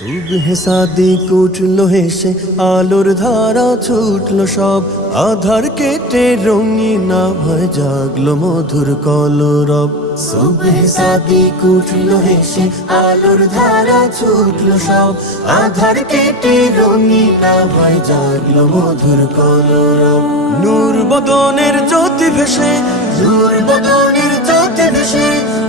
সুবহে সাদিক উঠল হেসে আলোর ধারা ছুটলো সব। আধার কেটে রঙিনা ভয় জাগলো মধুর কলরব। সুবহে সাদিক উঠল হেসে আলোর ধারা ছুটলো সব। আধার কেটে রঙিনা ভয় জাগলো মধুর কলরব। নূর বদনের জ্যোতি ভেসে নূর বদনের জ্যোতি ভেসে।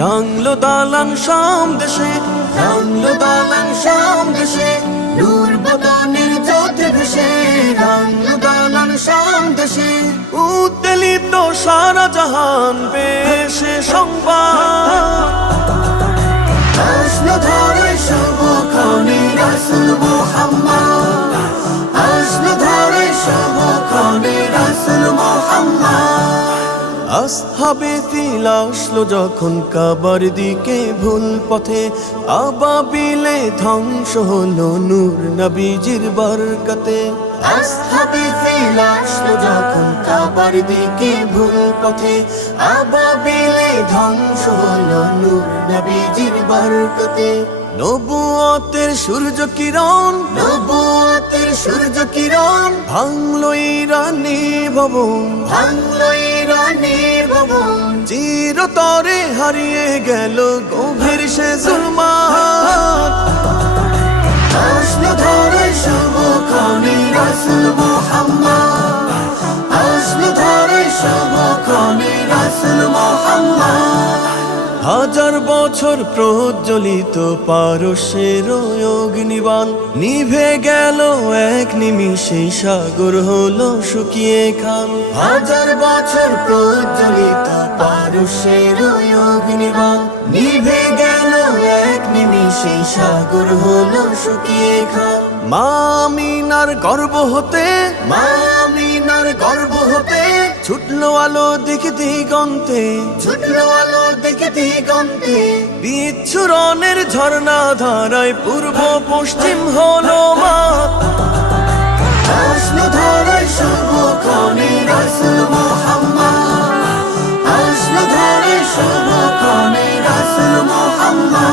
রাংলো দালান শাম দেশে দেশে উদ্বেলিত সারা জাহান বেশে সংবাদ। আসহাবে ফিল আসলো যখন কাবার দিকে ভুল পথে। আবাবিলে ধ্বংস হলো নূর নবীজির বরকতে। আসহাবে ফিল আসলো যখন কাবার দিকে ভুল পথে। আবাবিলে ধ্বংস হলো নূর নবীজির বরকতে। নবুয়তের সূর্য কিরণ নবুয়তের সূর্য কিরণ। ভাঙলো ইরানি ভবন, ভাঙলো ইরানি চিরতরে হারিয়ে গেল গভীর সে জুলমাত। হাজার বছর প্রজ্বলিত পারস্যের অগ্নিবান নিভে গেল এক নিমিষে, সাগর হলো শুকিয়ে খান হাজার বছর প্রজ্বলিত পারস্যের অগ্নিবান নিভে গেল এক নিমিষে, সাগর হলো শুকিয়ে খান মামিনার গর্ব হতে মামিনার গর্ব হতে, ছুটলো আলো দেখে দিগন্তে। ছুটলো আলো দিগন্তে বিচ্ছুরণের ঝর্ণা ধারায় পূর্ব পশ্চিম হলো মা ধরায় শুভ খনি রাসুল মোহাম্মদ। আসলো ধরায় শুভ খনি রাসুল মোহাম্মদ।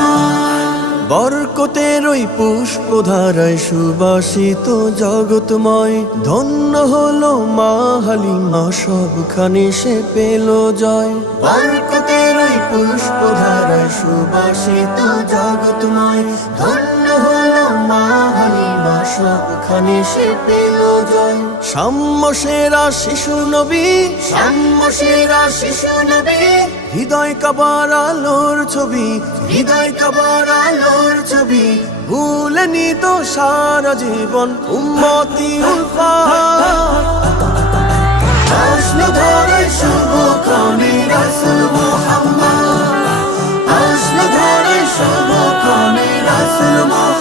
বরকতের ওই পুষ্প ধারায় সুবাসিত জগৎময় ধন্য হলো মা হালিমা সবখানে সে পেল জয়। বরকতের ওই পুষ্প ধারায় সুবাসিত জগৎময়, ধন্য হলো মা হালিমা সবখানে সে পেল জয়। সাম্য সেরা শিশু নবী, সাম্য সেরা শিশু নবী, হৃদয় কাবার আলোর ছবি, হৃদয় কাবার আলোর ছবি ভুলেনি তো সারা জীবন উম্মতি উলফা